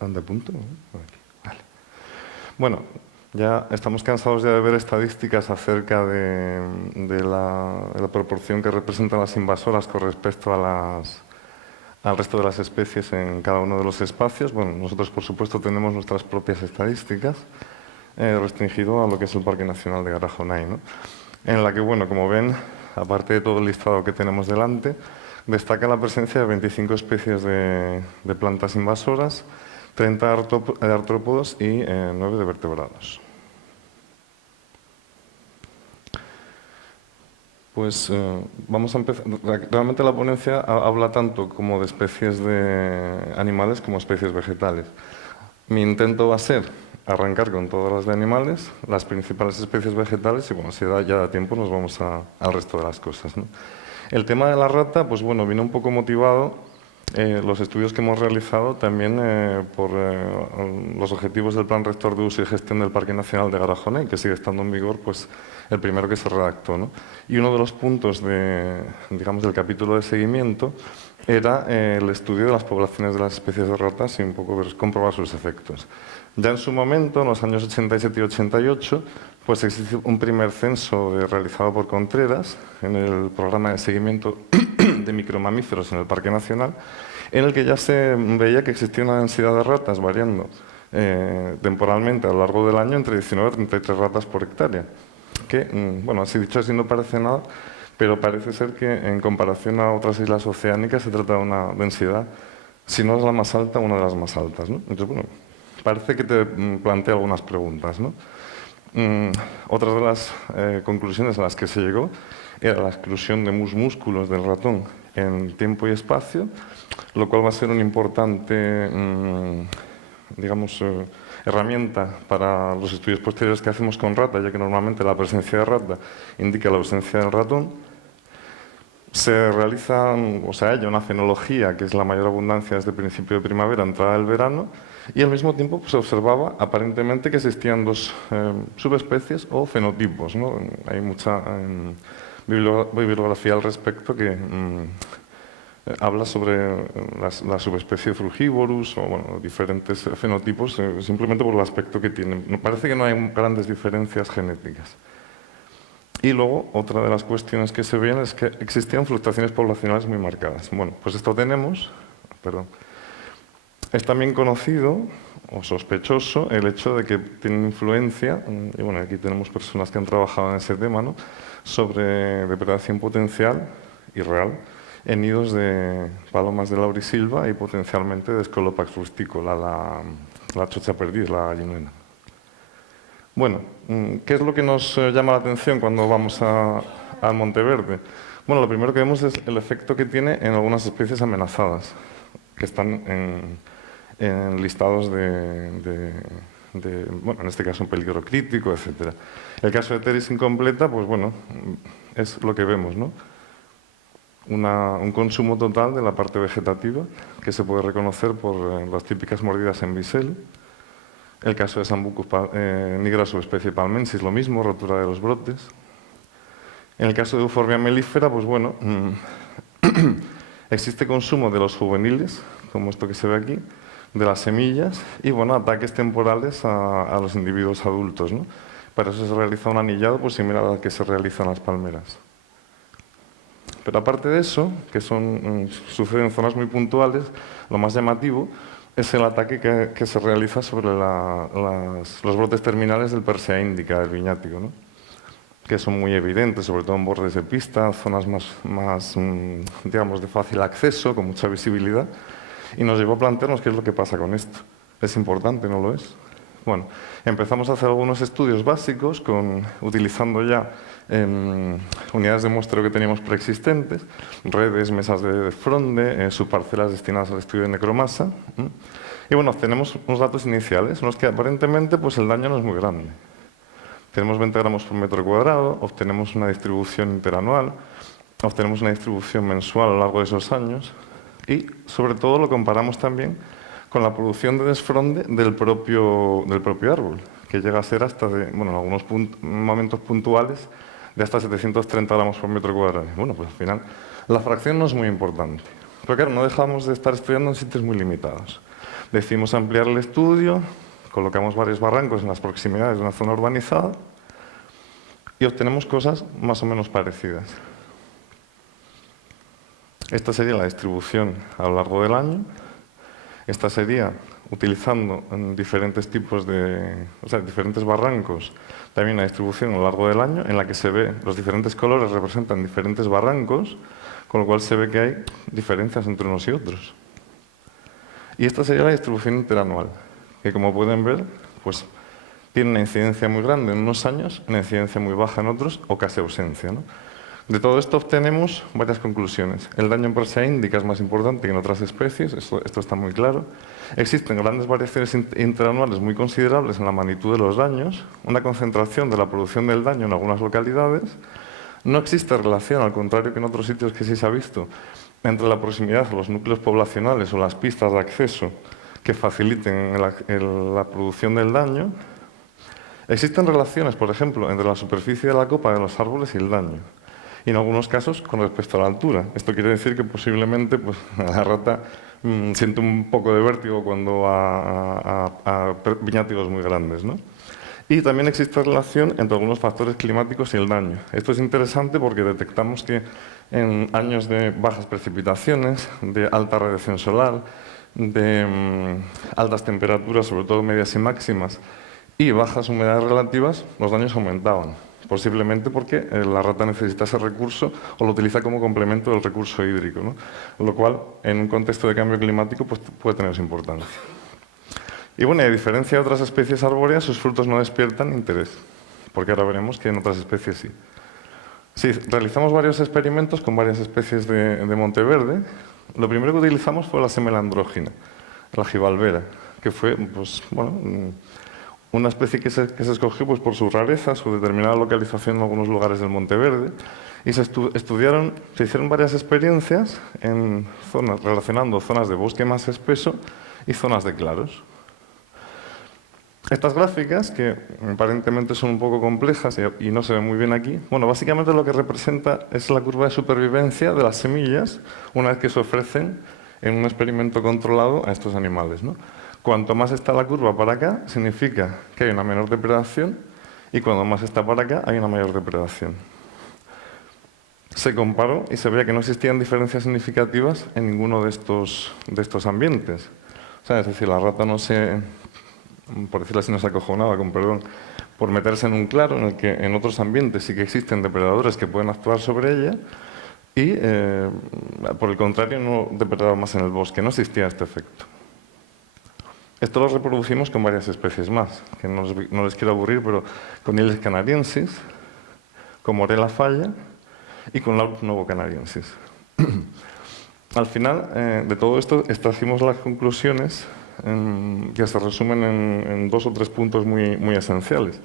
¿Dónde apunto? Aquí. Vale. Bueno, ya estamos cansados ya de ver estadísticas acerca de la proporción que representan las invasoras con respecto a al resto de las especies en cada uno de los espacios. Bueno, nosotros, por supuesto, tenemos nuestras propias estadísticas, restringido a lo que es el Parque Nacional de Garajonay, ¿no? En la que, bueno, como ven, aparte de todo el listado que tenemos delante, destaca la presencia de 25 especies de plantas invasoras, 30 artrópodos y 9 de vertebrados. Pues vamos a empezar. Realmente la ponencia habla tanto como de especies de animales como especies vegetales. Mi intento va a ser arrancar con todas las de animales, las principales especies vegetales y, bueno, si ya da tiempo nos vamos al resto de las cosas, ¿no? El tema de la rata, pues bueno, viene un poco motivado, los estudios que hemos realizado también por los objetivos del Plan Rector de Uso y Gestión del Parque Nacional de Garajonay, que sigue estando en vigor, pues el primero que se redactó, ¿no? Y uno de los puntos digamos, del capítulo de seguimiento era el estudio de las poblaciones de las especies de ratas y un poco comprobar sus efectos. Ya en su momento, en los años 87 y 88, pues existió un primer censo realizado por Contreras en el programa de seguimiento de micromamíferos en el Parque Nacional, en el que ya se veía que existía una densidad de ratas variando temporalmente a lo largo del año entre 19 y 33 ratas por hectárea, que, bueno, así dicho así no parece nada, pero parece ser que en comparación a otras islas oceánicas se trata de una densidad, si no es la más alta, una de las más altas, ¿no? Entonces, bueno, parece que te plantea algunas preguntas, ¿no? Otra de las conclusiones a las que se llegó era la exclusión de músculos del ratón en tiempo y espacio, lo cual va a ser una importante, digamos, herramienta para los estudios posteriores que hacemos con rata, ya que normalmente la presencia de rata indica la ausencia del ratón. Se realiza, o sea, hay una fenología, que es la mayor abundancia desde principio de primavera, entrada del verano, y al mismo tiempo pues, se observaba aparentemente que existían dos subespecies o fenotipos, ¿no? Hay mucha bibliografía al respecto que habla sobre la subespecie Frugivorus o, bueno, diferentes fenotipos simplemente por el aspecto que tienen. Parece que no hay grandes diferencias genéticas. Y luego, otra de las cuestiones que se ven es que existían fluctuaciones poblacionales muy marcadas. Bueno, pues esto tenemos, perdón. Es también conocido o sospechoso el hecho de que tiene influencia, y bueno, aquí tenemos personas que han trabajado en ese tema, ¿no?, sobre depredación potencial y real en nidos de palomas de laurisilva y potencialmente de Scolopax rusticola, la chocha perdiz, la gallinera. Bueno, ¿qué es lo que nos llama la atención cuando vamos al Monteverde? Bueno, lo primero que vemos es el efecto que tiene en algunas especies amenazadas, que están en listados bueno, en este caso en peligro crítico, etc. El caso de Pteris incompleta, pues bueno, es lo que vemos, ¿no? Un consumo total de la parte vegetativa, que se puede reconocer por las típicas mordidas en bisel. El caso de Sambucus nigra subespecie palmensis, lo mismo, rotura de los brotes. En el caso de Euphorbia mellifera, pues bueno, existe consumo de los juveniles, como esto que se ve aquí, de las semillas y, bueno, ataques temporales a los individuos adultos, ¿no? Para eso se realiza un anillado pues, similar al que se realiza en las palmeras. Pero aparte de eso, que sucede en zonas muy puntuales, lo más llamativo es el ataque que se realiza sobre los brotes terminales del Persea indica, del viñático, ¿no?, que son muy evidentes, sobre todo en bordes de pista, zonas más digamos, de fácil acceso, con mucha visibilidad, y nos llevó a plantearnos qué es lo que pasa con esto. ¿Es importante? ¿No lo es? Bueno, empezamos a hacer algunos estudios básicos utilizando ya unidades de muestreo que teníamos preexistentes, redes, mesas de fronde, subparcelas destinadas al estudio de necromasa. Y bueno, obtenemos unos datos iniciales, en los que aparentemente pues, el daño no es muy grande. Tenemos 20 gramos por metro cuadrado, obtenemos una distribución interanual, obtenemos una distribución mensual a lo largo de esos años y, sobre todo, lo comparamos también con la producción de desfronde del propio árbol, que llega a ser hasta, bueno, en algunos momentos puntuales, de hasta 730 gramos por metro cuadrado. Bueno, pues al final la fracción no es muy importante. Pero claro, no dejamos de estar estudiando en sitios muy limitados. Decidimos ampliar el estudio, colocamos varios barrancos en las proximidades de una zona urbanizada y obtenemos cosas más o menos parecidas. Esta sería la distribución a lo largo del año. Esta sería utilizando diferentes tipos diferentes barrancos, también la distribución a lo largo del año, en la que se ve los diferentes colores representan diferentes barrancos, con lo cual se ve que hay diferencias entre unos y otros. Y esta sería la distribución interanual, que como pueden ver, pues tiene una incidencia muy grande en unos años, una incidencia muy baja en otros, o casi ausencia, ¿no? De todo esto obtenemos varias conclusiones. El daño en persa índica es más importante que en otras especies, esto está muy claro. Existen grandes variaciones interanuales muy considerables en la magnitud de los daños, una concentración de la producción del daño en algunas localidades. No existe relación, al contrario que en otros sitios que sí se ha visto, entre la proximidad a los núcleos poblacionales o las pistas de acceso que faciliten la producción del daño. Existen relaciones, por ejemplo, entre la superficie de la copa de los árboles y el daño. Y en algunos casos con respecto a la altura. Esto quiere decir que posiblemente pues, la rata siente un poco de vértigo cuando va a viñátigos muy grandes, ¿no? Y también existe relación entre algunos factores climáticos y el daño. Esto es interesante porque detectamos que en años de bajas precipitaciones, de alta radiación solar, de altas temperaturas, sobre todo medias y máximas, y bajas humedades relativas, los daños aumentaban. Posiblemente porque la rata necesita ese recurso o lo utiliza como complemento del recurso hídrico, ¿no? Lo cual, en un contexto de cambio climático, pues, puede tener su importancia. Y bueno, a diferencia de otras especies arbóreas, sus frutos no despiertan interés, porque ahora veremos que en otras especies sí. Sí, realizamos varios experimentos con varias especies de monteverde. Lo primero que utilizamos fue la semela andrógina, la givalvera, que fue, pues, bueno, una especie que se escogió pues, por su rareza, su determinada localización en algunos lugares del Monteverde, y se hicieron varias experiencias en zonas, relacionando zonas de bosque más espeso y zonas de claros. Estas gráficas, que aparentemente son un poco complejas y no se ven muy bien aquí, bueno, básicamente lo que representa es la curva de supervivencia de las semillas una vez que se ofrecen en un experimento controlado a estos animales, ¿no? Cuanto más está la curva para acá, significa que hay una menor depredación, y cuando más está para acá, hay una mayor depredación. Se comparó y se veía que no existían diferencias significativas en ninguno de estos ambientes. O sea, es decir, la rata no se, por decirlo así, no se acojonaba, con perdón, por meterse en un claro en el que en otros ambientes sí que existen depredadores que pueden actuar sobre ella, y por el contrario no depredaba más en el bosque, no existía este efecto. Esto lo reproducimos con varias especies más, que no les quiero aburrir, pero con Ilex canariensis, con Morella falla y con Laurus novocanariensis. Al final de todo esto extrajimos las conclusiones que se resumen en 2 o 3 puntos muy esenciales.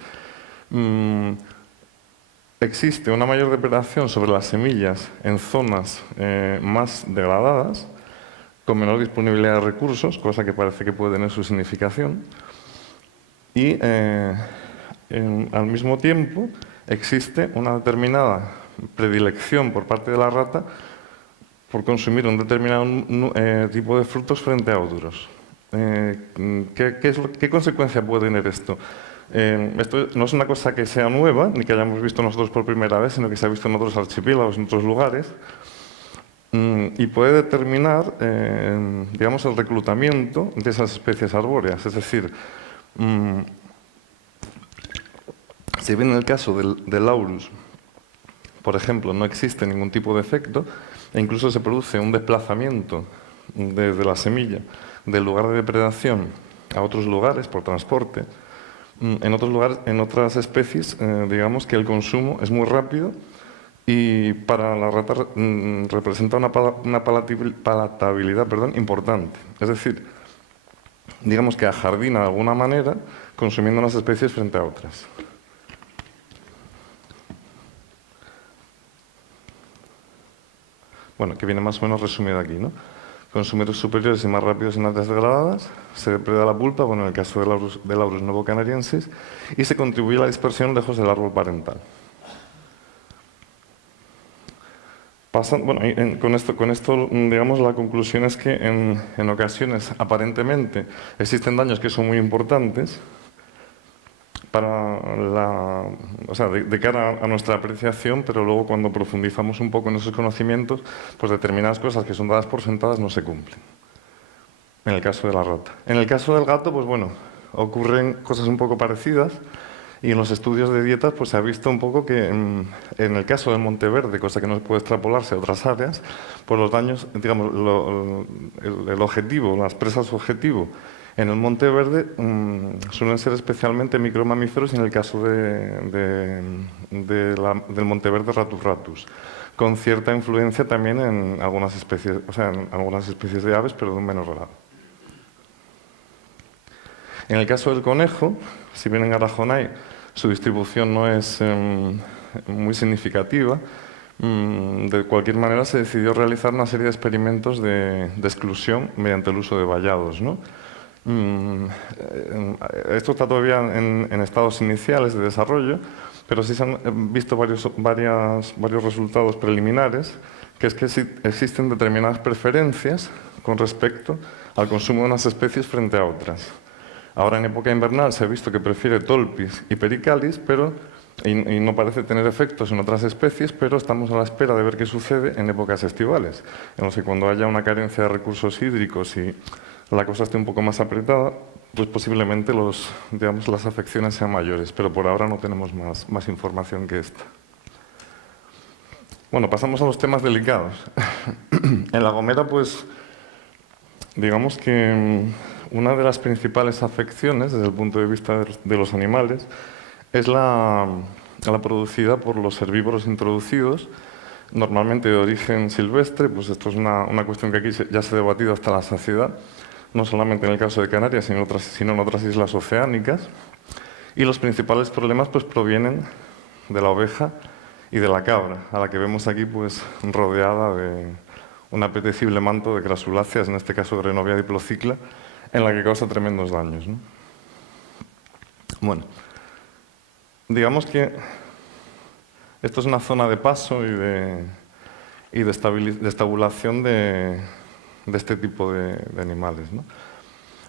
Existe una mayor depredación sobre las semillas en zonas más degradadas, con menor disponibilidad de recursos, cosa que parece que puede tener su significación, y al mismo tiempo existe una determinada predilección por parte de la rata por consumir un determinado tipo de frutos frente a otros. ¿Qué consecuencia puede tener esto? Esto no es una cosa que sea nueva, ni que hayamos visto nosotros por primera vez, sino que se ha visto en otros archipiélagos, en otros lugares, y puede determinar, digamos, el reclutamiento de esas especies arbóreas. Es decir, si bien en el caso del Laurus, por ejemplo, no existe ningún tipo de efecto, e incluso se produce un desplazamiento desde la semilla del lugar de depredación a otros lugares por transporte, en otros lugares, en otras especies, digamos que el consumo es muy rápido, y para la rata representa una palatabilidad importante. Es decir, digamos que ajardina de alguna manera consumiendo unas especies frente a otras. Bueno, que viene más o menos resumido aquí, ¿no? Consumidores superiores y más rápidos en áreas degradadas, se depreda la pulpa, bueno, en el caso de Laurus novocanariensis, y se contribuye a la dispersión lejos del árbol parental. Bueno, con esto, digamos, la conclusión es que en ocasiones, aparentemente, existen daños que son muy importantes para de cara a nuestra apreciación, pero luego cuando profundizamos un poco en esos conocimientos, pues determinadas cosas que son dadas por sentadas no se cumplen. En el caso de la rata. En el caso del gato, pues bueno, ocurren cosas un poco parecidas. Y en los estudios de dietas pues se ha visto un poco que en el caso del Monteverde, cosa que no puede extrapolarse a otras áreas, pues los daños, digamos, el objetivo, las presas objetivo en el Monteverde suelen ser especialmente micromamíferos y en el caso del Monteverde ratus ratus, con cierta influencia también en algunas especies, en algunas especies de aves, pero de un menor grado. En el caso del conejo, si bien en Garajonay su distribución no es muy significativa, de cualquier manera se decidió realizar una serie de experimentos de exclusión mediante el uso de vallados, ¿no? Esto está todavía en estados iniciales de desarrollo, pero sí se han visto varios resultados preliminares, que es que existen determinadas preferencias con respecto al consumo de unas especies frente a otras. Ahora en época invernal se ha visto que prefiere Tolpis y Pericalis, y no parece tener efectos en otras especies, pero estamos a la espera de ver qué sucede en épocas estivales, en las que cuando haya una carencia de recursos hídricos y la cosa esté un poco más apretada, pues posiblemente las afecciones sean mayores, pero por ahora no tenemos más información que esta. Bueno, pasamos a los temas delicados. En La Gomera, pues, digamos que una de las principales afecciones, desde el punto de vista de los animales, es la producida por los herbívoros introducidos, normalmente de origen silvestre. Pues esto es una cuestión que aquí ya se ha debatido hasta la saciedad, no solamente en el caso de Canarias, sino en otras islas oceánicas. Y los principales problemas pues provienen de la oveja y de la cabra, a la que vemos aquí pues rodeada de un apetecible manto de crasuláceas, en este caso de Renovia diplocicla, en la que causa tremendos daños, ¿no? Bueno, digamos que esto es una zona de paso y de estabulación de este tipo de animales, ¿no?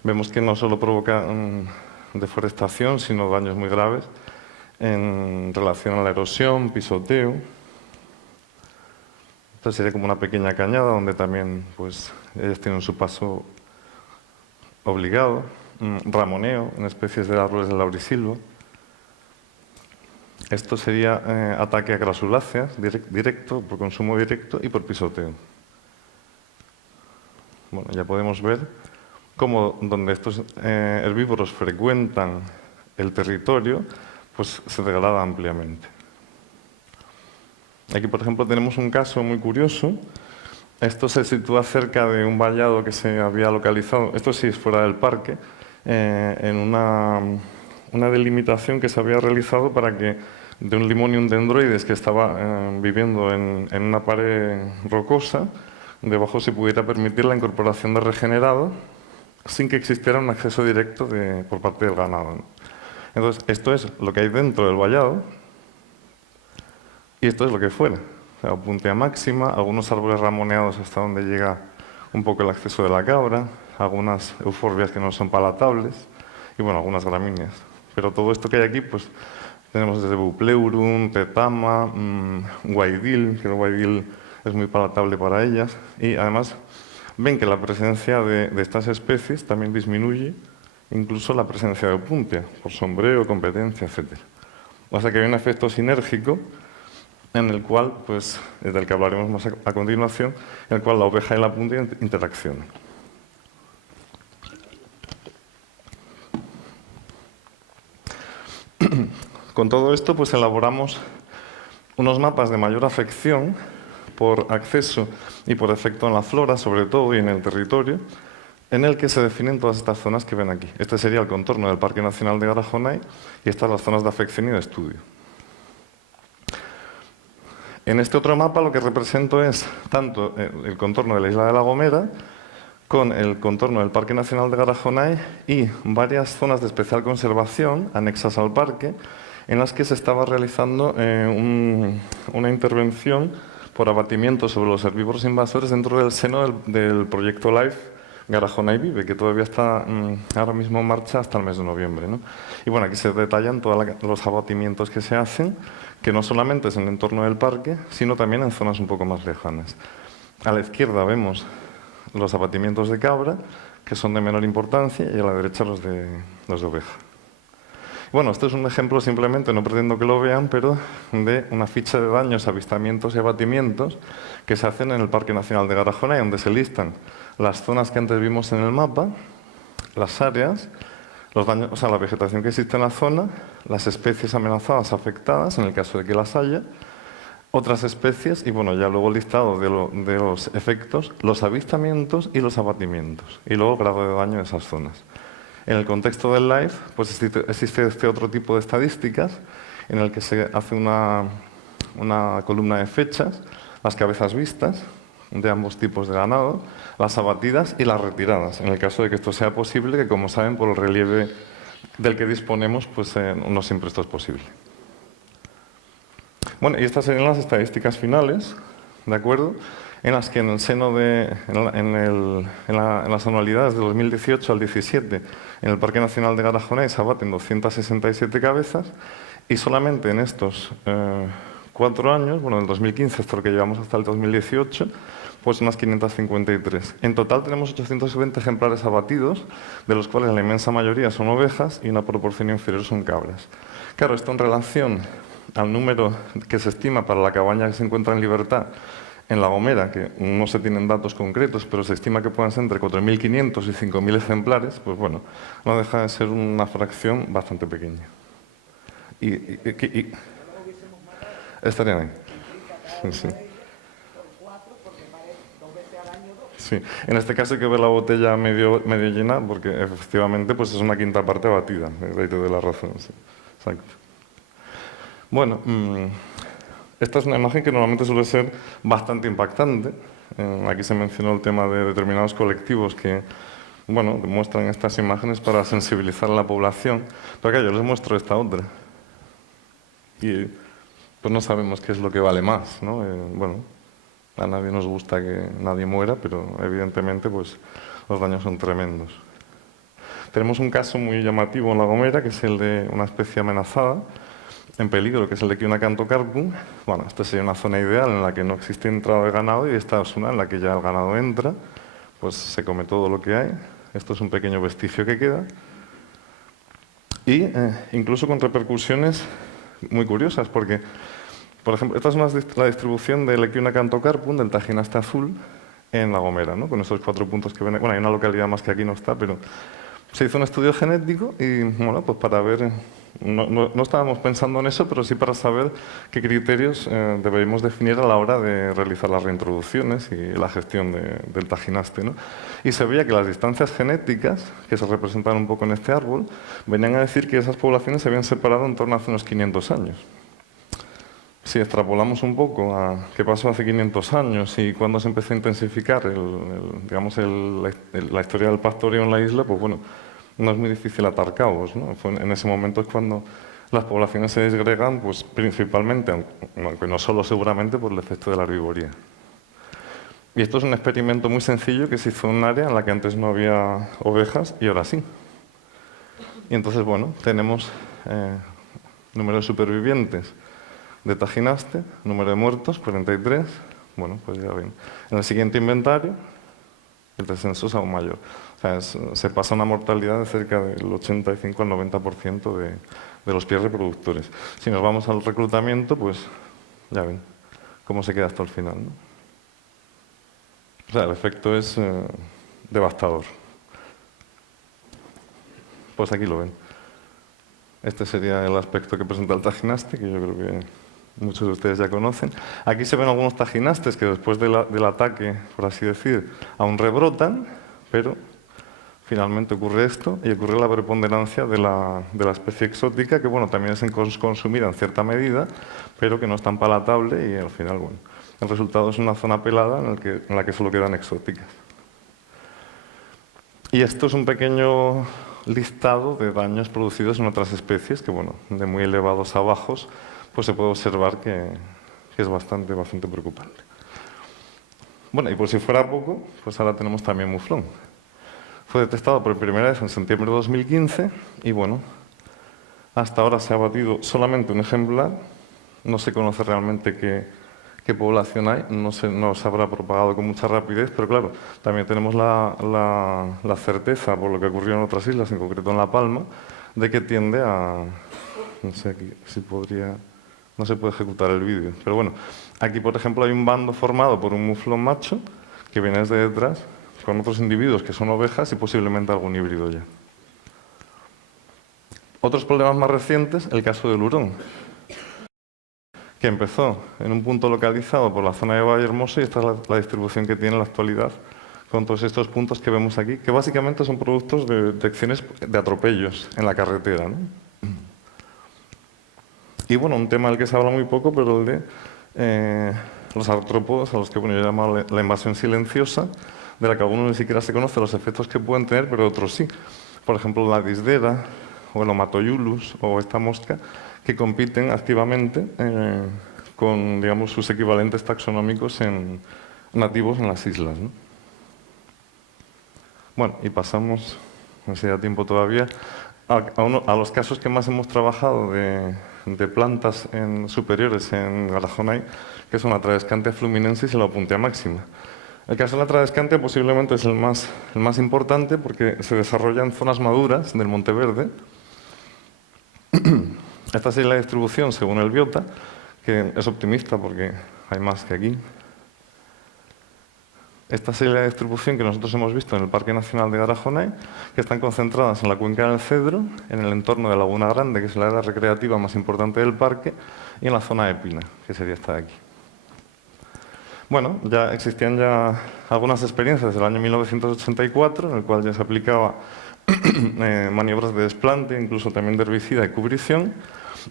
Vemos que no solo provoca deforestación, sino daños muy graves en relación a la erosión, pisoteo. Esta sería como una pequeña cañada donde también pues, ellos tienen su paso obligado, ramoneo en especies de árboles de laurisilva. Esto sería ataque a crasuláceas directo, por consumo directo y por pisoteo. Bueno, ya podemos ver cómo donde estos herbívoros frecuentan el territorio, pues se degrada ampliamente. Aquí, por ejemplo, tenemos un caso muy curioso. Esto se sitúa cerca de un vallado que se había localizado, esto sí es fuera del parque, en una delimitación que se había realizado para que de un Limonium dendroides que estaba viviendo en una pared rocosa, debajo se pudiera permitir la incorporación de regenerado sin que existiera un acceso directo por parte del ganado, ¿no? Entonces, esto es lo que hay dentro del vallado y esto es lo que hay fuera. O sea, puntea máxima, algunos árboles ramoneados hasta donde llega un poco el acceso de la cabra, algunas euforbias que no son palatables y, bueno, algunas gramíneas. Pero todo esto que hay aquí, pues, tenemos desde Bupleurum, Tetama, Guaidil, que el Guaidil es muy palatable para ellas, y además ven que la presencia de estas especies también disminuye incluso la presencia de opuntia, por sombreo, competencia, etc. O sea que hay un efecto sinérgico en el cual, pues, del que hablaremos más a continuación, en el cual la oveja y la opuntia interaccionan. Con todo esto, pues elaboramos unos mapas de mayor afección por acceso y por efecto en la flora, sobre todo, y en el territorio, en el que se definen todas estas zonas que ven aquí. Este sería el contorno del Parque Nacional de Garajonay y estas las zonas de afección y de estudio. En este otro mapa lo que represento es tanto el contorno de la isla de La Gomera con el contorno del Parque Nacional de Garajonay y varias zonas de especial conservación anexas al parque en las que se estaba realizando una intervención por abatimiento sobre los herbívoros invasores dentro del seno del proyecto LIFE Garajona y Vive, que todavía está ahora mismo en marcha hasta el mes de noviembre, ¿no? Y bueno, aquí se detallan todos los abatimientos que se hacen, que no solamente es en el entorno del parque, sino también en zonas un poco más lejanas. A la izquierda vemos los abatimientos de cabra, que son de menor importancia, y a la derecha los de oveja. Bueno, esto es un ejemplo simplemente, no pretendo que lo vean, pero de una ficha de daños, avistamientos y abatimientos que se hacen en el Parque Nacional de Garajona, donde se listan las zonas que antes vimos en el mapa, las áreas, los daños, o sea, la vegetación que existe en la zona, las especies amenazadas afectadas, en el caso de que las haya, otras especies y, bueno, ya luego listado de los efectos, los avistamientos y los abatimientos, y luego el grado de daño de esas zonas. En el contexto del LIFE, pues existe este otro tipo de estadísticas en el que se hace una columna de fechas, las cabezas vistas de ambos tipos de ganado, las abatidas y las retiradas, en el caso de que esto sea posible, que como saben por el relieve del que disponemos, pues no siempre esto es posible. Bueno, y estas serían las estadísticas finales, ¿de acuerdo? En las que en el seno en las anualidades de 2018 al 17 en el Parque Nacional de Garajona se abaten 267 cabezas y solamente en estos 4 años, bueno, del 2015 hasta lo que llevamos hasta el 2018, pues unas 553. En total tenemos 820 ejemplares abatidos, de los cuales la inmensa mayoría son ovejas y una proporción inferior son cabras. Claro, esto en relación al número que se estima para la cabaña que se encuentra en libertad en La Gomera, que no se tienen datos concretos, pero se estima que puedan ser entre 4.500 y 5.000 ejemplares, pues bueno, no deja de ser una fracción bastante pequeña. Estarían ahí. Sí. Sí. En este caso hay que ver la botella medio llena, porque efectivamente pues es una quinta parte abatida, de ahí te doy la razón. Sí. Exacto. Bueno, esta es una imagen que normalmente suele ser bastante impactante. Aquí se mencionó el tema de determinados colectivos que, bueno, muestran estas imágenes para sensibilizar a la población. Pero acá yo les muestro esta otra. Y pues no sabemos qué es lo que vale más, ¿no? Bueno, a nadie nos gusta que nadie muera, pero evidentemente pues los daños son tremendos. Tenemos un caso muy llamativo en La Gomera, que es el de una especie amenazada, en peligro, que es el de Kiuna Cantocarpus. Bueno, esta sería una zona ideal en la que no existe entrada de ganado y esta es una en la que ya el ganado entra, pues se come todo lo que hay. Esto es un pequeño vestigio que queda. Y incluso con repercusiones muy curiosas, porque, por ejemplo, esta es la distribución del Equiuna Cantocarpus, del tajinaste azul, en La Gomera, ¿no? Con estos 4 puntos que ven. Bueno, hay una localidad más que aquí no está, pero se hizo un estudio genético y, bueno, pues para ver. No estábamos pensando en eso, pero sí para saber qué criterios deberíamos definir a la hora de realizar las reintroducciones y la gestión del tajinaste, ¿no? Y se veía que las distancias genéticas, que se representan un poco en este árbol, venían a decir que esas poblaciones se habían separado en torno a hace unos 500 años. Si extrapolamos un poco a qué pasó hace 500 años y cuándo se empezó a intensificar la historia del pastoreo en la isla, pues bueno, no es muy difícil atar cabos, ¿no? En ese momento es cuando las poblaciones se disgregan, pues principalmente, aunque no solo seguramente, por el efecto de la herbivoría. Y esto es un experimento muy sencillo que se hizo en un área en la que antes no había ovejas y ahora sí. Y entonces, bueno, tenemos número de supervivientes de tajinaste, número de muertos, 43. Bueno, pues ya ven. En el siguiente inventario, el descenso es aún mayor. O sea, se pasa una mortalidad de cerca del 85 al 90% de los pies reproductores. Si nos vamos al reclutamiento, pues ya ven cómo se queda hasta el final, ¿no? O sea, el efecto es devastador. Pues aquí lo ven. Este sería el aspecto que presenta el tajinaste, que yo creo que muchos de ustedes ya conocen. Aquí se ven algunos tajinastes que después del ataque, por así decir, aún rebrotan, pero finalmente ocurre esto y ocurre la preponderancia de la especie exótica, que bueno, también es consumida en cierta medida, pero que no es tan palatable y al final, bueno, el resultado es una zona pelada en la que solo quedan exóticas. Y esto es un pequeño listado de daños producidos en otras especies, que bueno, de muy elevados a bajos, pues se puede observar que que es bastante preocupante. Bueno, y por si fuera poco, pues ahora tenemos también muflón. Fue detectado por primera vez en septiembre de 2015 y bueno, hasta ahora se ha batido solamente un ejemplar. No se conoce realmente qué población hay, no se habrá propagado con mucha rapidez, pero claro, también tenemos la certeza, por lo que ocurrió en otras islas, en concreto en La Palma, de que tiende a... No sé aquí si podría... No se puede ejecutar el vídeo, pero bueno, aquí por ejemplo hay un bando formado por un muflón macho que viene desde detrás con otros individuos que son ovejas y posiblemente algún híbrido ya. Otros problemas más recientes, el caso del hurón, que empezó en un punto localizado por la zona de Vallehermoso y esta es la distribución que tiene en la actualidad con todos estos puntos que vemos aquí, que básicamente son productos de detecciones de atropellos en la carretera, ¿no? Y bueno, un tema del que se habla muy poco, pero el de los artrópodos, a los que bueno, yo llamo la invasión silenciosa, de la que algunos ni siquiera se conocen los efectos que pueden tener, pero otros sí. Por ejemplo, la disdera, o el Omatoiulus, o esta mosca, que compiten activamente con, digamos, sus equivalentes taxonómicos nativos en las islas, ¿no? Bueno, y pasamos, no sé si da tiempo todavía, a los casos que más hemos trabajado de plantas superiores en Garajonay, que son la Tradescantia fluminensis y la Opuntia máxima. El caso de la Tradescantia posiblemente es el más importante porque se desarrolla en zonas maduras del Monteverde. Esta es la distribución según el biota, que es optimista porque hay más que aquí. Esta es la distribución que nosotros hemos visto en el Parque Nacional de Garajonay, que están concentradas en la cuenca del Cedro, en el entorno de Laguna Grande, que es la área recreativa más importante del parque, y en la zona de Pina, que sería esta de aquí. Bueno, ya existían algunas experiencias del año 1984, en el cual ya se aplicaba maniobras de desplante, incluso también de herbicida y cubrición,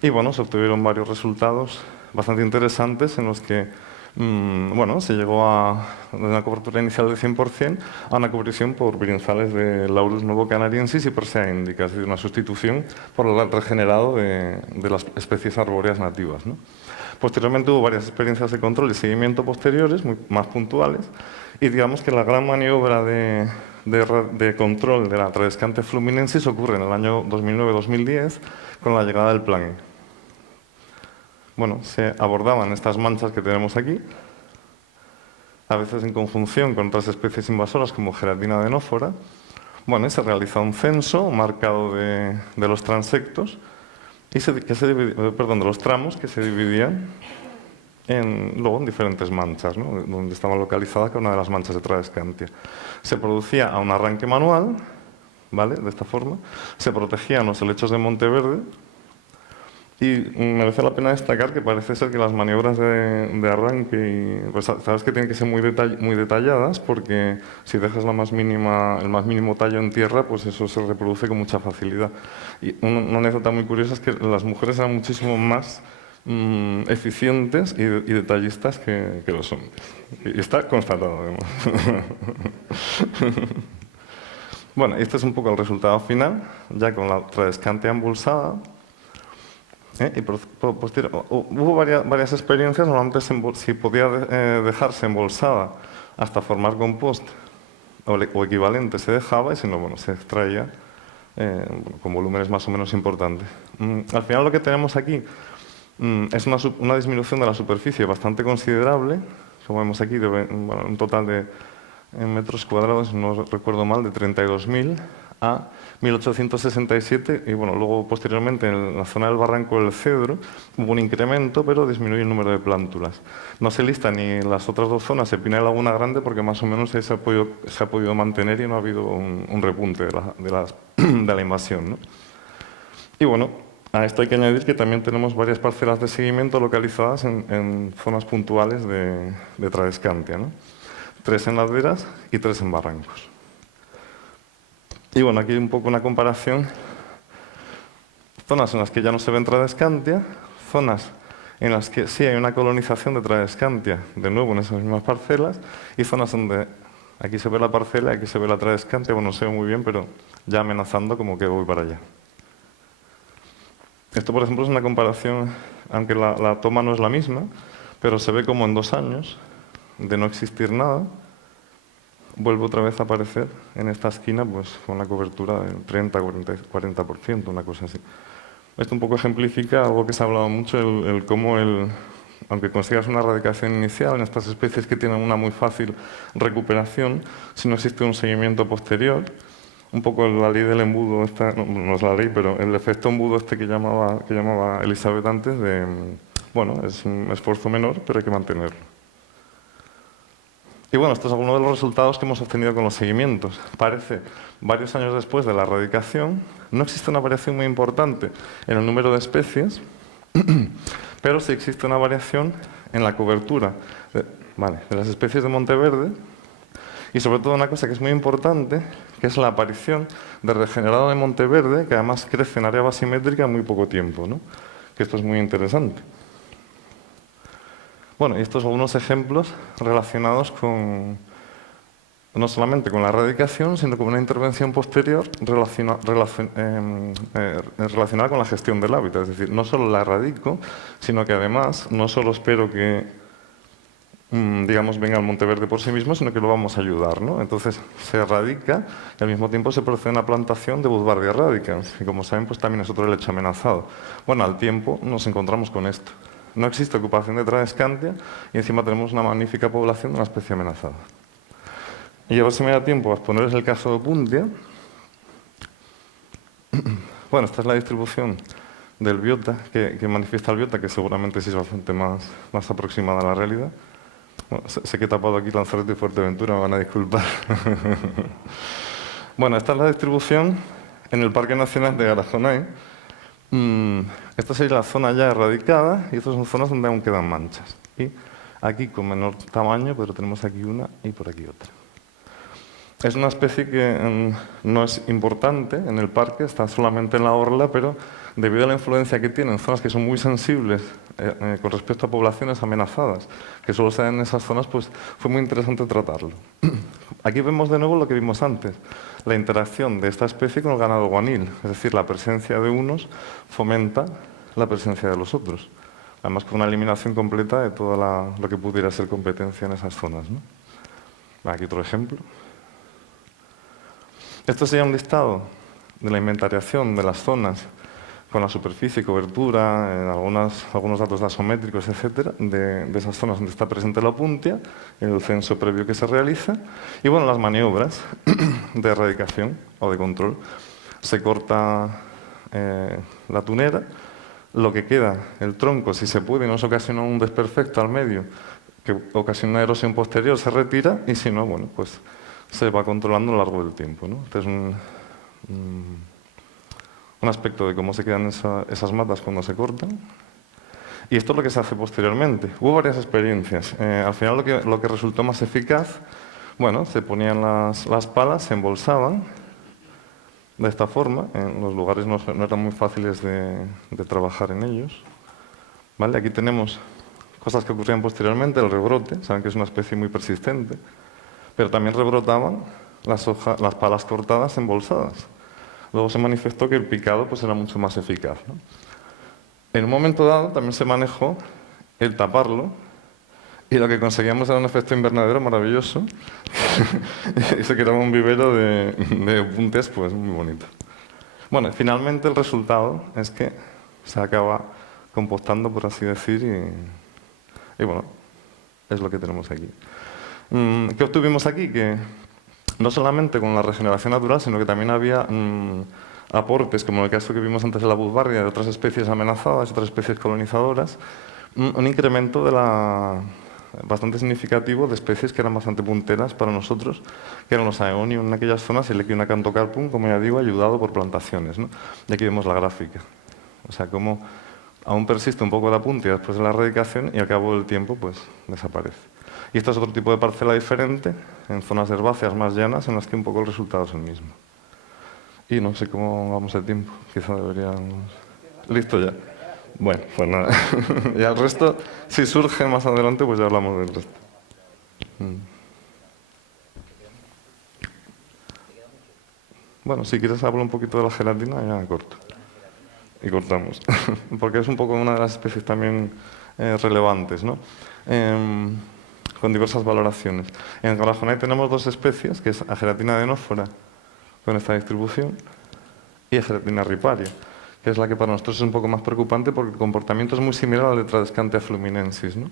y bueno, se obtuvieron varios resultados bastante interesantes en los que bueno, se llegó de una cobertura inicial de 100% a una cubrición por brinzales de Laurus novocanariensis y Persea indica, es decir, una sustitución por el regenerado de las especies arbóreas nativas, ¿no? Posteriormente hubo varias experiencias de control y seguimiento posteriores, más puntuales, y digamos que la gran maniobra de control de la Tradescantia fluminensis ocurre en el año 2009-2010 con la llegada del Plan E. Bueno, se abordaban estas manchas que tenemos aquí, a veces en conjunción con otras especies invasoras como Geratina denófora. Bueno, y se realiza un censo marcado de los transectos, de los tramos que se dividían luego en diferentes manchas, ¿no? Donde estaba localizada cada una de las manchas de Tradescantia. Se producía a un arranque manual, ¿vale? De esta forma. Se protegían los helechos de Monteverde. Y merece la pena destacar que parece ser que las maniobras de arranque, pues sabes que tienen que ser muy detalladas porque si dejas el más mínimo tallo en tierra, pues eso se reproduce con mucha facilidad. Y una anécdota muy curiosa es que las mujeres eran muchísimo más eficientes y detallistas que los hombres. Y está constatado, además. Bueno, este es un poco el resultado final, ya con la Tradescantia embolsada. Hubo varias experiencias, normalmente si podía dejarse embolsada hasta formar compost o equivalente se dejaba y si no, bueno, se extraía con volúmenes más o menos importantes. Al final lo que tenemos aquí es una disminución de la superficie bastante considerable, como vemos aquí, un total de metros cuadrados, no recuerdo mal, de 32.000 a 1867 y bueno, luego posteriormente en la zona del Barranco del Cedro hubo un incremento, pero disminuye el número de plántulas. No se lista ni las otras dos zonas, Epina y Laguna Grande, porque más o menos se ha podido mantener y no ha habido un repunte de la invasión, ¿no? Y bueno, a esto hay que añadir que también tenemos varias parcelas de seguimiento localizadas en zonas puntuales de Tradescantia, ¿no? 3 en laderas y 3 en barrancos. Y bueno, aquí un poco una comparación. Zonas en las que ya no se ve Tradescantia, zonas en las que sí hay una colonización de Tradescantia, de nuevo en esas mismas parcelas, y zonas donde aquí se ve la parcela, aquí se ve la Tradescantia, bueno, no se ve muy bien, pero ya amenazando como que voy para allá. Esto, por ejemplo, es una comparación, aunque la toma no es la misma, pero se ve como en 2 años, de no existir nada, vuelve otra vez a aparecer en esta esquina pues, con una cobertura del 30-40%, una cosa así. Esto un poco ejemplifica algo que se ha hablado mucho, el cómo aunque consigas una erradicación inicial en estas especies que tienen una muy fácil recuperación, si no existe un seguimiento posterior, un poco la ley del embudo, no es la ley, pero el efecto embudo que llamaba Elizabeth antes, bueno, es un esfuerzo menor, pero hay que mantenerlo. Y bueno, esto es alguno de los resultados que hemos obtenido con los seguimientos. Parece, varios años después de la erradicación, no existe una variación muy importante en el número de especies, pero sí existe una variación en la cobertura de las especies de Monteverde y sobre todo una cosa que es muy importante, que es la aparición de regenerado de Monteverde, que además crece en área basimétrica en muy poco tiempo, ¿no? Que esto es muy interesante. Bueno, y estos son algunos ejemplos relacionados no solamente con la erradicación, sino con una intervención posterior relacionada con la gestión del hábitat. Es decir, no solo la erradico, sino que además no solo espero que, digamos, venga el Monteverde por sí mismo, sino que lo vamos a ayudar, ¿no? Entonces se erradica y al mismo tiempo se procede a una plantación de Budvardia radicans, que como saben pues también es otro helecho amenazado. Bueno, al tiempo nos encontramos con esto. No existe ocupación de Tradescantia y encima tenemos una magnífica población de una especie amenazada. Y a ver si me da tiempo a exponerles el caso de Opuntia. Bueno, esta es la distribución del biota, que manifiesta el biota, que seguramente sí es bastante más aproximada a la realidad. Bueno, sé que he tapado aquí Lanzarote y Fuerteventura, me van a disculpar. Bueno, esta es la distribución en el Parque Nacional de Garajonay. Esta sería la zona ya erradicada y estas son zonas donde aún quedan manchas. Y aquí con menor tamaño, pero tenemos aquí una y por aquí otra. Es una especie que no es importante en el parque, está solamente en la orla, pero debido a la influencia que tiene en zonas que son muy sensibles con respecto a poblaciones amenazadas, que solo se dan en esas zonas, pues fue muy interesante tratarlo. Aquí vemos de nuevo lo que vimos antes, la interacción de esta especie con el ganado guanil, es decir, la presencia de unos fomenta la presencia de los otros, además con una eliminación completa de todo lo que pudiera ser competencia en esas zonas, ¿no? Aquí otro ejemplo. Esto sería un listado de la inventariación de las zonas con la superficie, cobertura, algunos datos dasométricos, etcétera, de esas zonas donde está presente la Opuntia, en el censo previo que se realiza, y bueno, las maniobras de erradicación o de control. Se corta la tunera, lo que queda, el tronco, si se puede y no se ocasiona un desperfecto al medio, que ocasiona una erosión posterior, se retira, y si no, bueno, pues se va controlando a lo largo del tiempo, ¿no? Este es un aspecto de cómo se quedan esas matas cuando se cortan. Y esto es lo que se hace posteriormente. Hubo varias experiencias. Al final lo que resultó más eficaz, bueno, se ponían las palas, se embolsaban de esta forma. En los lugares no eran muy fáciles de trabajar en ellos. ¿Vale? Aquí tenemos cosas que ocurrían posteriormente, el rebrote, saben que es una especie muy persistente, pero también rebrotaban las palas cortadas embolsadas. Luego se manifestó que el picado pues, era mucho más eficaz, ¿no? En un momento dado también se manejó el taparlo y lo que conseguíamos era un efecto invernadero maravilloso y se creaba un vivero de opuntes pues, muy bonito. Bueno, finalmente el resultado es que se acaba compostando, por así decir, y bueno, es lo que tenemos aquí. ¿Qué obtuvimos aquí? Que no solamente con la regeneración natural, sino que también había aportes, como en el caso que vimos antes de la Budvardia, de otras especies amenazadas, otras especies colonizadoras, un incremento bastante significativo de especies que eran bastante punteras para nosotros, que eran los aeonium en aquellas zonas y el Equina cantocarpum, como ya digo, ayudado por plantaciones, ¿no? Y aquí vemos la gráfica. O sea, cómo aún persiste un poco de apunte después de la erradicación y al cabo del tiempo pues desaparece. Y esto es otro tipo de parcela diferente, en zonas herbáceas más llanas, en las que un poco el resultado es el mismo. Y no sé cómo vamos el tiempo, quizá deberíamos... ¿Listo ya? Bueno, pues nada. Y al resto, si surge más adelante, pues ya hablamos del resto. Bueno, si quieres hablar un poquito de la gelatina, ya corto. Y cortamos. Porque es un poco una de las especies también relevantes, ¿no? con diversas valoraciones. En Glajonite tenemos dos especies, que es Ageratina adenófora, con esta distribución, y Ageratina riparia, que es la que para nosotros es un poco más preocupante porque el comportamiento es muy similar al de Tradescantia fluminensis, ¿no?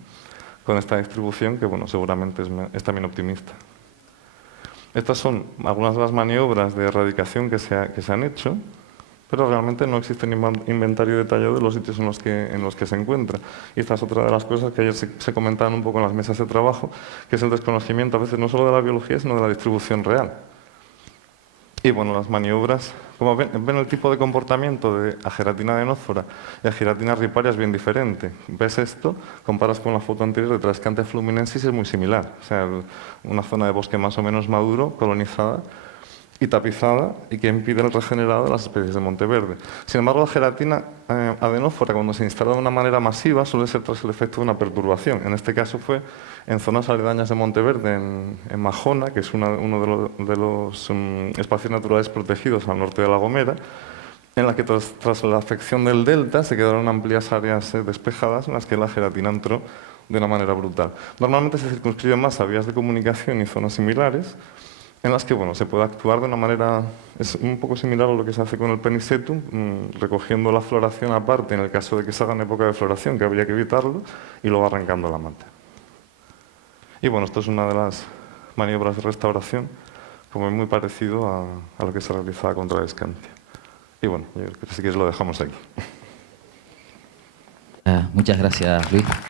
Con esta distribución que, bueno, seguramente es también optimista. Estas son algunas de las maniobras de erradicación que se han hecho, pero realmente no existe un inventario detallado de los sitios en los que se encuentra. Y esta es otra de las cosas que ayer se comentaban un poco en las mesas de trabajo, que es el desconocimiento a veces no solo de la biología, sino de la distribución real. Y bueno, las maniobras, como ven el tipo de comportamiento de Ageratina adenófora y Ageratina riparia es bien diferente. Ves esto, comparas con la foto anterior de Tradescantia fluminensis, es muy similar. O sea, una zona de bosque más o menos maduro, colonizada y tapizada, y que impide el regenerado de las especies de Monteverde. Sin embargo, la Ageratina adenófora, cuando se instala de una manera masiva, suele ser tras el efecto de una perturbación. En este caso fue en zonas aledañas de Monteverde, en Majona, que es uno de los espacios naturales protegidos al norte de La Gomera, en la que tras la afección del delta se quedaron amplias áreas despejadas en las que la gelatina entró de una manera brutal. Normalmente se circunscribe más a vías de comunicación y zonas similares, en las que bueno, se puede actuar de una manera, es un poco similar a lo que se hace con el penicetum, recogiendo la floración aparte en el caso de que se haga en época de floración, que habría que evitarlo, y luego arrancando la mata. Y bueno, esto es una de las maniobras de restauración, como es muy parecido a lo que se realizaba contra la Tradescantia. Y bueno, yo creo que si quieres lo dejamos aquí. Muchas gracias, Luis.